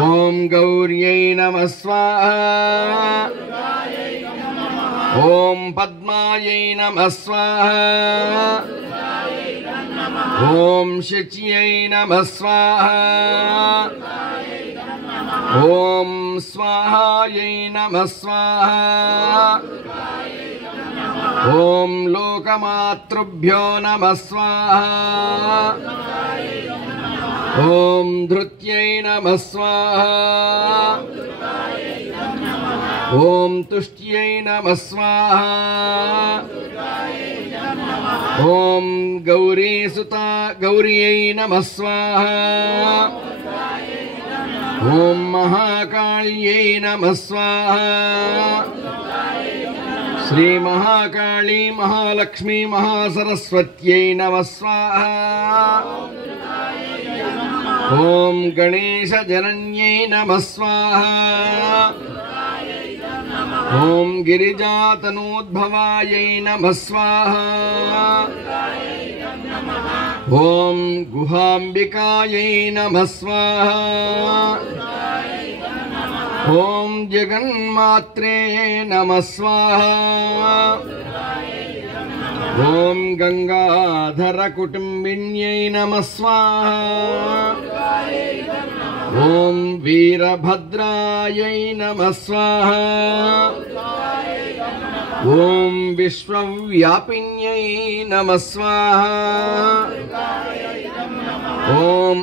ఓం గౌర్యై నమః స్వాహా. ఓం పద్మాయై నమః స్వాహా. ఓం శచ్యై నమః స్వాహా. ఓం స్వాహాయై నమః స్వాహా. ఓం లోకమాతృభ్యో నమః స్వాహా. ఓం ధృత్యై నమః స్వాహా. ఓం తుష్ట్యై నమః స్వాహా. ఓం గౌర్యై నమః స్వాహా. ఓం మహాకాళ్యై నమః స్వాహా. శ్రీ మహాకాళీ మహాలక్ష్మీ మహాసరస్వత్యై నమః స్వాహా. ఓం గణేశజనన్యై నమః స్వాహా. ఓం గిరిజాతనోద్భవాయై నమః స్వాహా. ఓం గుహాంబికాయై నమః స్వాహా. ఓం జగన్మాత్రే నమః స్వాహా. ఓం గంగాధర కుటుంబిన్యై నమః స్వాహా. ఓం వీరభద్రాయై నమః స్వాహా. ఓం విశ్వవ్యాపిన్యై నమః స్వాహా. ఓం